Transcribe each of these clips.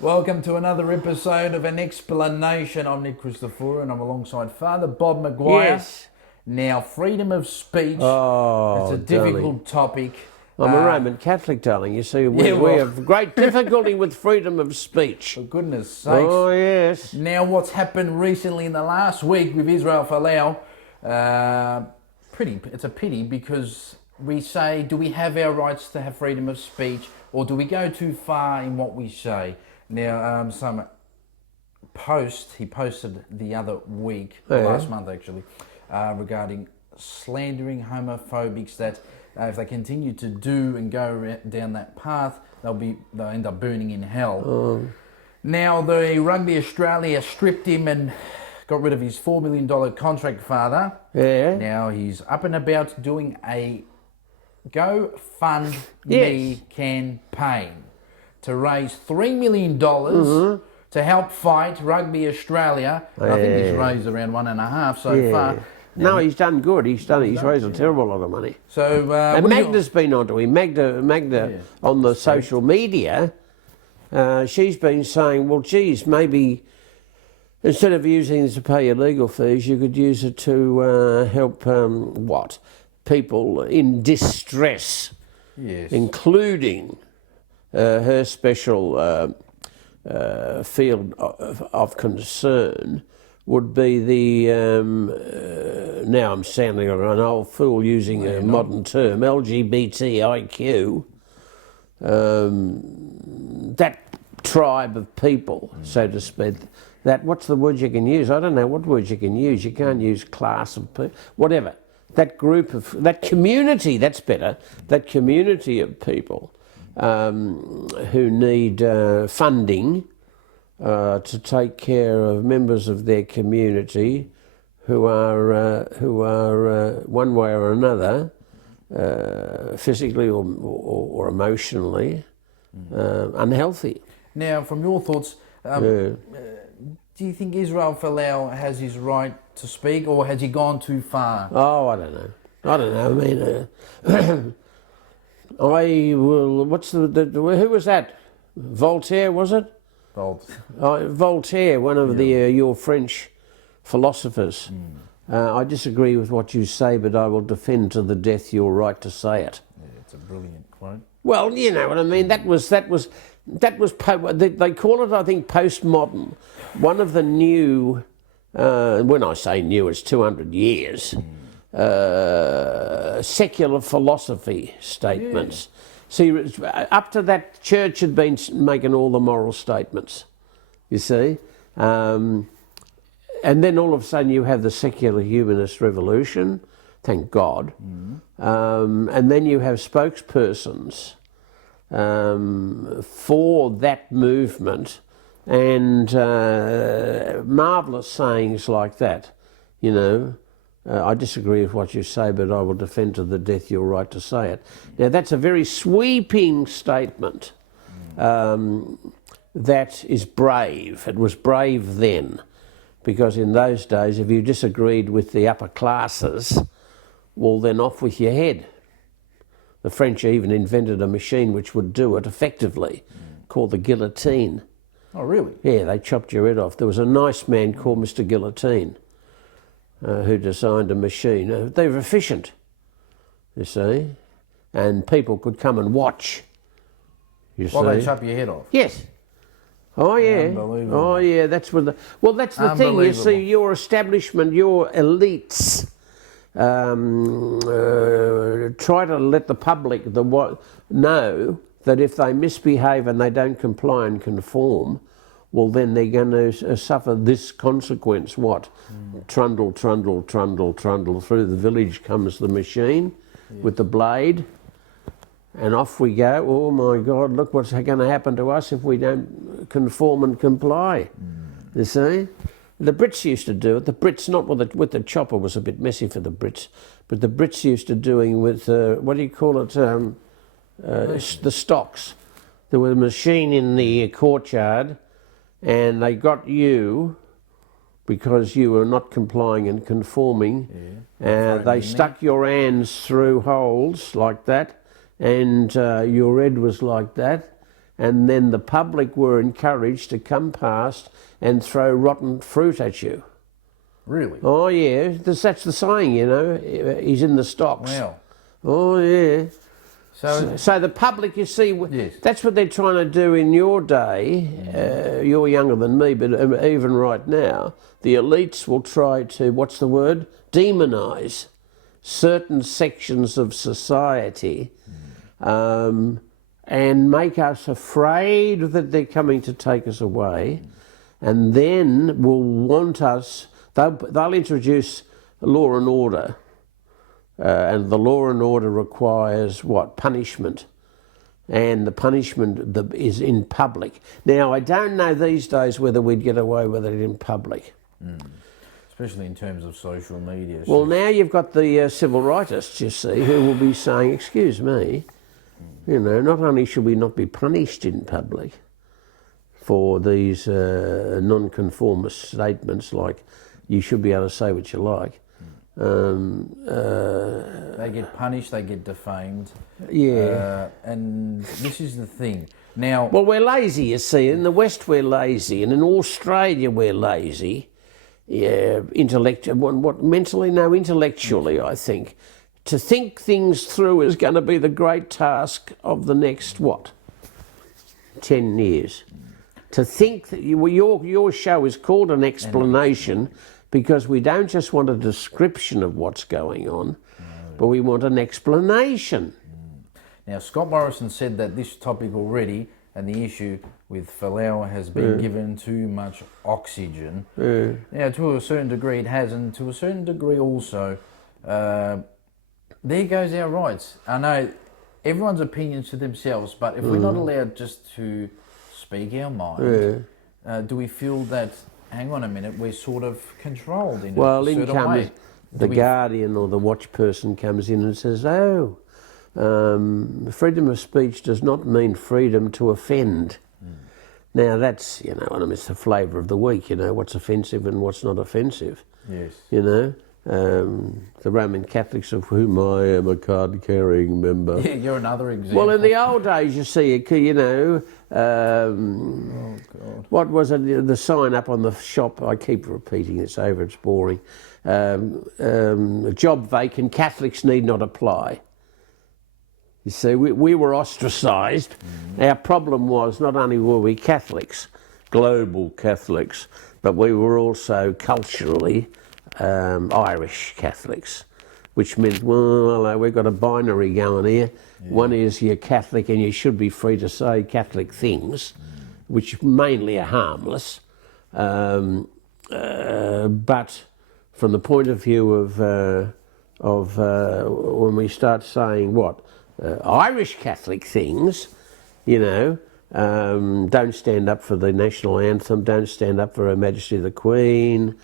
Welcome to another episode of An Explanation. I'm Nick Christoforou and I'm alongside Father Bob Maguire. Yes. Now, freedom of speech, Oh, it's a difficult topic. I'm a Roman Catholic, darling. You see, we have great difficulty with freedom of speech. For goodness sakes. Oh, yes. Now, what's happened recently in the last week with Israel Folau, it's a pity because we say, do we have our rights to have freedom of speech or do we go too far in what we say? Now, he posted the other week, last month actually, regarding slandering homophobics that if they continue to do and go down that path, they'll end up burning in hell. Oh. Now, the Rugby Australia stripped him and got rid of his $4 million contract, Father. Yeah. Now he's up and about doing a GoFundMe campaign to raise $3 million to help fight Rugby Australia. I think he's raised around 1.5 so far. No, he's done good. He's raised a terrible lot of money. So and Magda's been onto him. Magda on the social media, she's been saying, well, geez, maybe instead of using it to pay your legal fees, you could use it to help people in distress, including her special field of concern would be the, now I'm sounding like an old fool using a modern term, LGBTIQ, that tribe of people, so to speak. What's the word you can use? I don't know what words you can use. You can't use class of people, whatever. That community, that's better, that community of people who need funding to take care of members of their community who are one way or another, physically or emotionally unhealthy. Now, from your thoughts, do you think Israel Folau has his right to speak, or has he gone too far? Oh, I don't know. I mean, who was that? Voltaire, was it? Voltaire, one of your French philosophers. I disagree with what you say, but I will defend to the death your right to say it. Yeah, it's a brilliant quote. Well, you know what I mean. They call it, I think, postmodern. One of the new, when I say new, it's 200 years, secular philosophy statements. Yeah. See, up to that, church had been making all the moral statements, you see. And then all of a sudden you have the secular humanist revolution, thank God. And then you have spokespersons for that movement and marvellous sayings like that, you know. I disagree with what you say, but I will defend to the death your right to say it. Now, that's a very sweeping statement that is brave. It was brave then, because in those days, if you disagreed with the upper classes, well, then off with your head. The French even invented a machine which would do it effectively, called the guillotine. Oh, really? Yeah, they chopped your head off. There was a nice man called Mr. Guillotine, who designed a machine. They were efficient, you see, and people could come and watch, you see. While they chop your head off? Yes. Oh, yeah. Unbelievable. Oh, yeah, that's the thing, you see, your establishment, your elites, try to let the public know that if they misbehave and they don't comply and conform, well, then they're going to suffer this consequence. What? Trundle, trundle, trundle, trundle. Through the village comes the machine with the blade, and off we go. Oh, my God, look what's going to happen to us if we don't conform and comply. You see? The Brits used to do it. The Brits, not with the chopper, was a bit messy for the Brits, but the Brits used to doing with, what do you call it, the stocks. There was a machine in the courtyard, and they got you because you were not complying and conforming. They stuck your hands through holes like that, and your head was like that, and then the public were encouraged to come past and throw rotten fruit at you. Really? Oh yeah, that's the saying, you know. He's in the stocks. Wow. Oh yeah. So the public, you see, yes. that's what they're trying to do in your day. You're younger than me, but even right now, the elites will try to, what's the word? Demonise certain sections of society and make us afraid that they're coming to take us away, and then will want us, they'll introduce law and order. And the law and order requires what? Punishment. And the punishment is in public. Now, I don't know these days whether we'd get away with it in public. Especially in terms of social media. Well, now you've got the civil rightists, you see, who will be saying, excuse me, you know, not only should we not be punished in public for these non-conformist statements like you should be able to say what you like, they get punished, they get defamed. Yeah. And this is the thing. Now, well, we're lazy, you see. In the West, we're lazy, and in Australia, we're lazy. Yeah, intellectually, I think. To think things through is going to be the great task of the next 10 years. To think that your show is called An Explanation. Because we don't just want a description of what's going on, but we want an explanation. Now, Scott Morrison said that this topic already, and the issue with Folau has been given too much oxygen. Now, to a certain degree it has, and to a certain degree also, there goes our rights. I know everyone's opinions to themselves, but if we're not allowed just to speak our mind, do we feel that, hang on a minute, we're sort of controlled in a certain way? The Guardian or the Watch person comes in and says, freedom of speech does not mean freedom to offend. Now that's, you know, it's the flavour of the week, you know, what's offensive and what's not offensive. Yes. You know, the Roman Catholics, of whom I am a card-carrying member. Yeah, you're another example. Well, in the old days, you see, you know, oh God. What was it? The sign up on the shop. I keep repeating this over. It's boring. Job vacant. Catholics need not apply. You see, we were ostracised. Our problem was not only were we Catholics, global Catholics, but we were also culturally Irish Catholics, which meant, well, we've got a binary going here. Yeah. One is you're Catholic and you should be free to say Catholic things, which mainly are harmless. But from the point of view of when we start saying Irish Catholic things, you know, don't stand up for the national anthem, don't stand up for Her Majesty the Queen,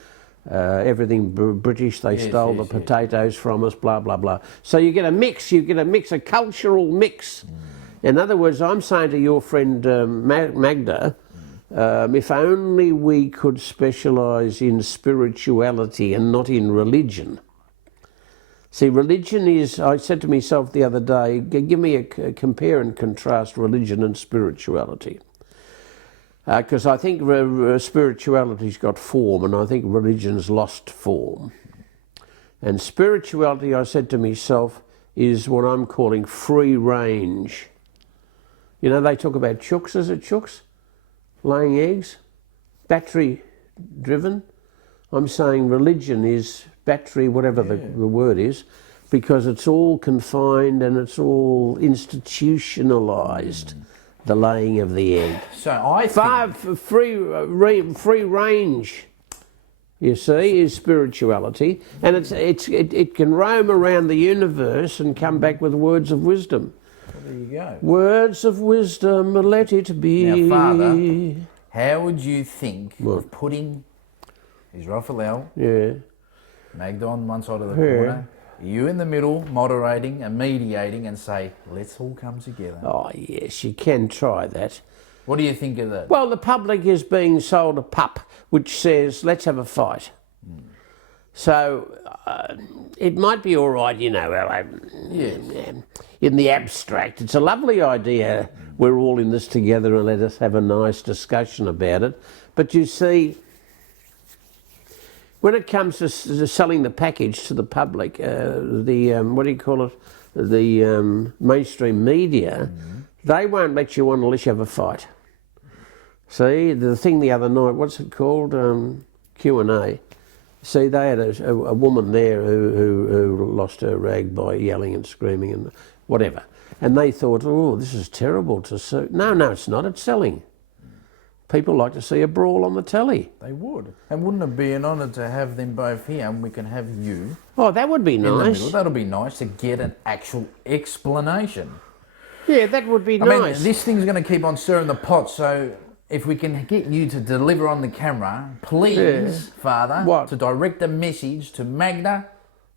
everything British, they stole the potatoes from us, blah, blah, blah. So you get a mix, a cultural mix. In other words, I'm saying to your friend Magda, if only we could specialise in spirituality and not in religion. See, religion is, I said to myself the other day, give me a compare and contrast religion and spirituality. Because I think spirituality's got form and I think religion's lost form. And spirituality, I said to myself, is what I'm calling free range. You know, they talk about chooks, is it chooks? Laying eggs? Battery driven? I'm saying religion is battery, whatever the word is, because it's all confined and it's all institutionalised. The laying of the egg. So I think free range, you see, is spirituality, and it can roam around the universe and come back with words of wisdom. Well, there you go. Words of wisdom, let it be. Now, Father, how would you think of putting Israel Folau, Magda on one side of the corner, you in the middle, moderating and mediating, and say, let's all come together? Oh, yes, you can try that. What do you think of that? Well, the public is being sold a pup which says, let's have a fight. So it might be all right, you know, in the abstract. It's a lovely idea, we're all in this together and let us have a nice discussion about it. But you see, when it comes to selling the package to the public, what do you call it, the mainstream media, they won't let you on unless you have a fight. See, the thing the other night, what's it called, Q&A. See, they had a woman there who lost her rag by yelling and screaming and whatever. And they thought, oh, this is terrible to see. No, it's not, it's selling. People like to see a brawl on the telly. They would. And wouldn't it be an honour to have them both here and we can have you? Oh, that would be nice. That'll be nice to get an actual explanation. Yeah, that would be nice. I mean, this thing's going to keep on stirring the pot, so if we can get you to deliver on the camera, please, Father, to direct a message to Magda.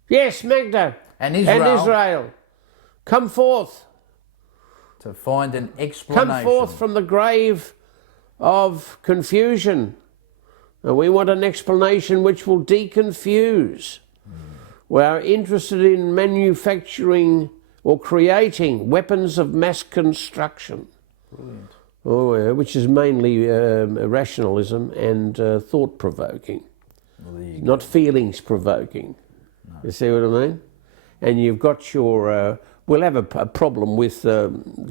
Yes, Magda. And Israel. Come forth. To find an explanation. Come forth from the grave of confusion. And we want an explanation which will deconfuse. We are interested in manufacturing or creating weapons of mass construction. Brilliant. Oh, yeah, which is mainly rationalism and thought-provoking, not feelings-provoking. No. You see what I mean? And you've got your... we'll have a problem with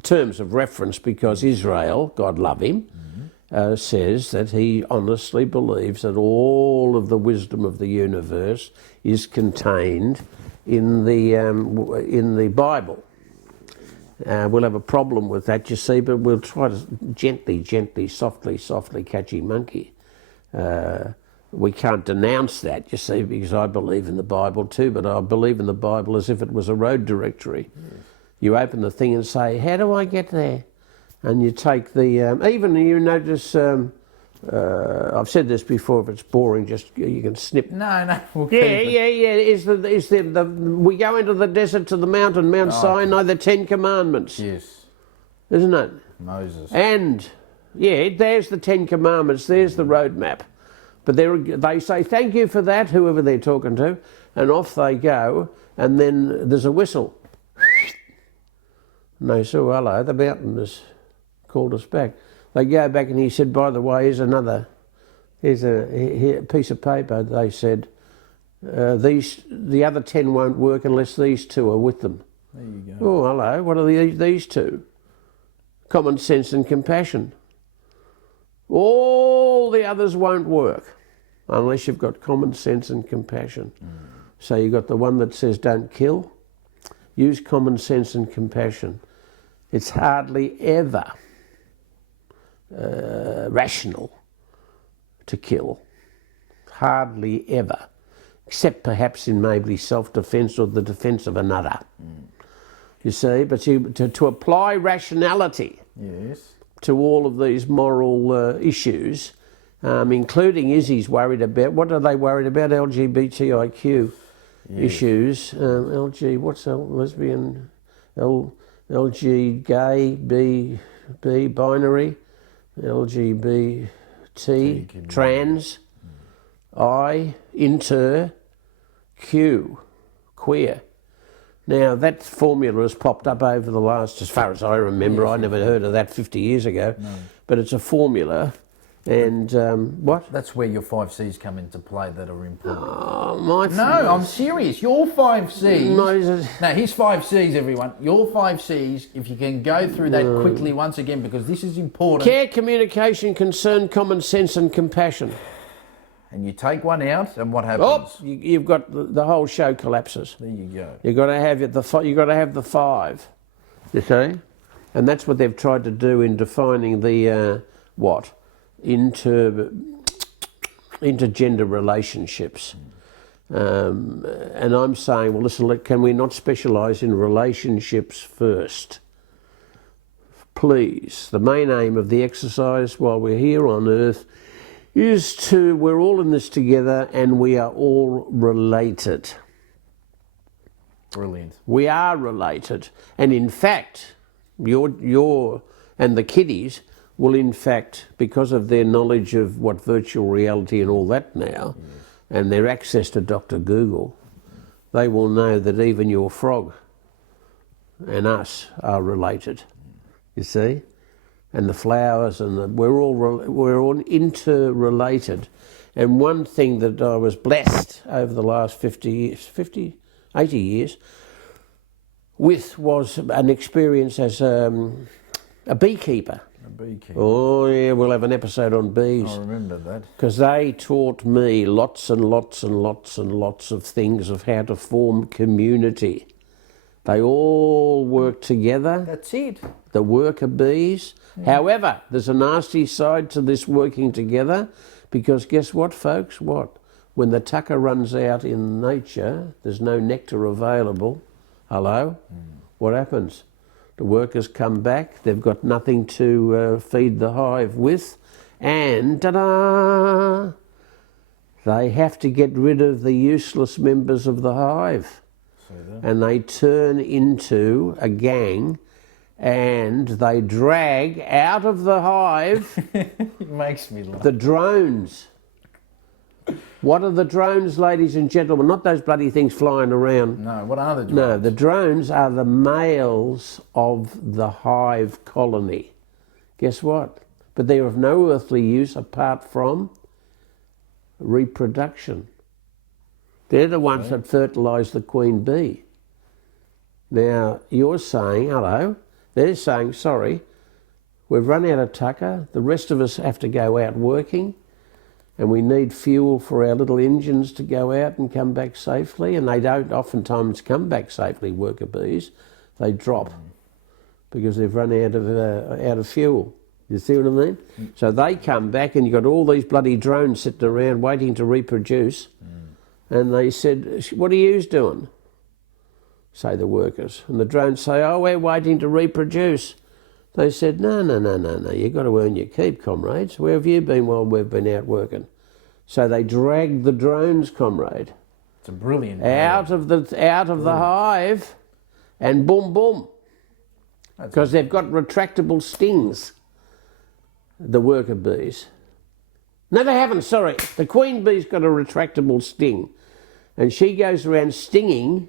terms of reference because Israel, God love him, says that he honestly believes that all of the wisdom of the universe is contained in the Bible. We'll have a problem with that, you see, but we'll try to gently, softly, catchy monkey. We can't denounce that, you see, because I believe in the Bible too, but I believe in the Bible as if it was a road directory. Yes. You open the thing and say, how do I get there? And you take the, even you notice, I've said this before, if it's boring, just you can snip. No, we'll keep it. We go into the desert to the Mount Sinai, the 10 Commandments. Yes. Isn't it? Moses. And, yeah, there's the 10 Commandments, there's the roadmap. But they say, thank you for that, whoever they're talking to, and off they go, and then there's a whistle. And they say, hello, the mountain has called us back. They go back and he said, by the way, here's a piece of paper. They said, the other 10 won't work unless these 2 are with them. There you go. Oh, hello, what are these 2? Common sense and compassion. All the others won't work unless you've got common sense and compassion. So you've got the one that says don't kill, use common sense and compassion. It's hardly ever rational to kill. Hardly ever. Except perhaps in maybe self-defense or the defense of another. You see, but to apply rationality to all of these moral issues, including Izzy's worried about, what are they worried about? LGBTIQ issues. What's lesbian, LG, gay, B, binary, LGBT, trans, I, inter, Q, queer. Now that formula has popped up over the last, as far as I remember, I never heard of that 50 years ago, but it's a formula. And what? That's where your 5 C's come into play that are important. No, I'm serious. Your 5 C's. No, here's 5 C's, everyone. Your 5 C's, if you can go through that quickly once again, because this is important. Care, communication, concern, common sense and compassion. And you take one out, and what happens? Oh, you've got the whole show collapses. There you go. You've got to have the 5. You see, and that's what they've tried to do in defining the intergender relationships. And I'm saying, well, listen, can we not specialise in relationships first? Please. The main aim of the exercise while we're here on Earth is we're all in this together and we are all related. Brilliant. We are related. And in fact, your and the kiddies will in fact, because of their knowledge of what virtual reality and all that now, and their access to Dr. Google, they will know that even your frog and us are related, you see? and the flowers, and we're all interrelated. And one thing that I was blessed over the last 80 years with was an experience as a beekeeper. A beekeeper. Oh yeah, we'll have an episode on bees. I remember that. Because they taught me lots and lots and lots and lots of things of how to form community. They all work together. That's it. The worker bees. Yeah. However, there's a nasty side to this working together, because guess what, folks? What? When the tucker runs out in nature, there's no nectar available. Hello? What happens? The workers come back, they've got nothing to feed the hive with, and ta-da! They have to get rid of the useless members of the hive. And they turn into a gang, and they drag out of the hive It makes me laugh. the drones. What are the drones, ladies and gentlemen? Not those bloody things flying around. No, what are the drones? No, the drones are the males of the hive colony. Guess what? But they're of no earthly use apart from reproduction. They're the ones that fertilise the queen bee. Now, you're saying, hello, they're saying, sorry, we've run out of tucker, the rest of us have to go out working, and we need fuel for our little engines to go out and come back safely, and they don't oftentimes come back safely, worker bees. They drop because they've run out of fuel. You see what I mean? So they come back, and you've got all these bloody drones sitting around waiting to reproduce, and they said, what are you doing? Say the workers. And the drones say, oh, we're waiting to reproduce. They said, no, you've got to earn your keep, comrades. Where have you been while we've been out working? So they dragged the drones, comrade. It's a brilliant out of the hive, and boom, boom. Because they've got retractable stings, the worker bees. No, they haven't, sorry. The queen bee's got a retractable sting, and she goes around stinging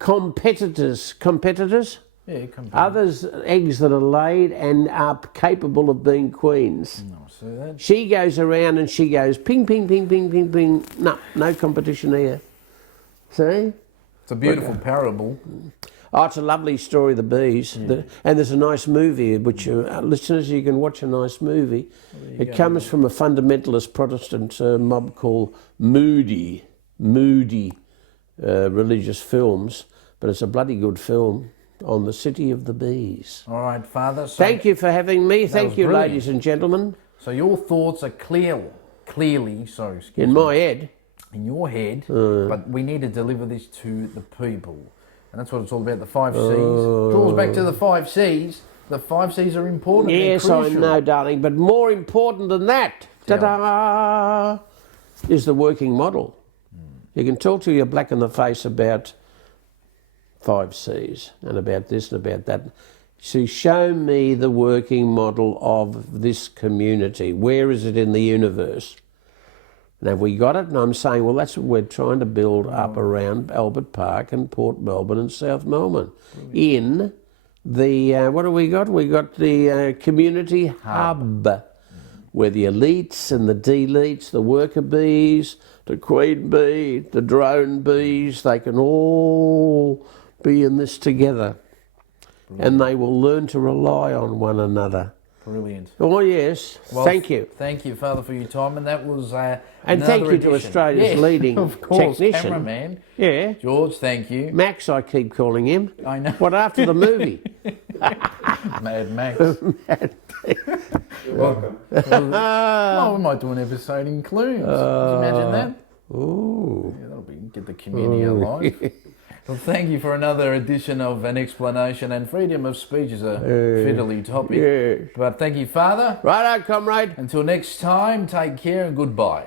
competitors? Yeah, Others, eggs that are laid and are capable of being queens. No, see that? She goes around and she goes ping, ping, ping, ping, ping, ping. No competition here. See? It's a beautiful parable. Oh, it's a lovely story, the bees. Yeah. And there's a nice movie, which listeners, you can watch a nice movie. It comes from a fundamentalist Protestant mob called Moody religious films, but it's a bloody good film on the city of the bees. All right, Father. So thank you for having me. Thank you, brilliant. ladies and gentlemen. So your thoughts are clearly, in my head. In your head, but we need to deliver this to the people. And that's what it's all about, the 5 C's. Draws back to the 5 C's. The 5 C's are important. Yes, I know, darling, but more important than that, ta-da, is the working model. You can talk to your black in the face about 5 C's and about this and about that. So show me the working model of this community. Where is it in the universe? And have we got it? And I'm saying, well, that's what we're trying to build up around Albert Park and Port Melbourne and South Melbourne. In the, what have we got? We got the community hub, where the elites and the deletes, the worker bees, the queen bee, the drone bees, they can all be in this together. And they will learn to rely on one another. Brilliant. Oh, yes. Well, thank you. Thank you, Father, for your time. And that was and thank you to Australia's leading of course, technician. Cameraman. Yeah. George, thank you. Max, I keep calling him. I know. What, after the movie? Mad Max. You're welcome. Well, we might do an episode in Clunes. Can you imagine that? Ooh. Yeah, that'll be, get the community alive. Well, thank you for another edition of An Explanation, and freedom of speech is a fiddly topic. Yeah. But thank you, Father. Righto, comrade. Until next time, take care and goodbye.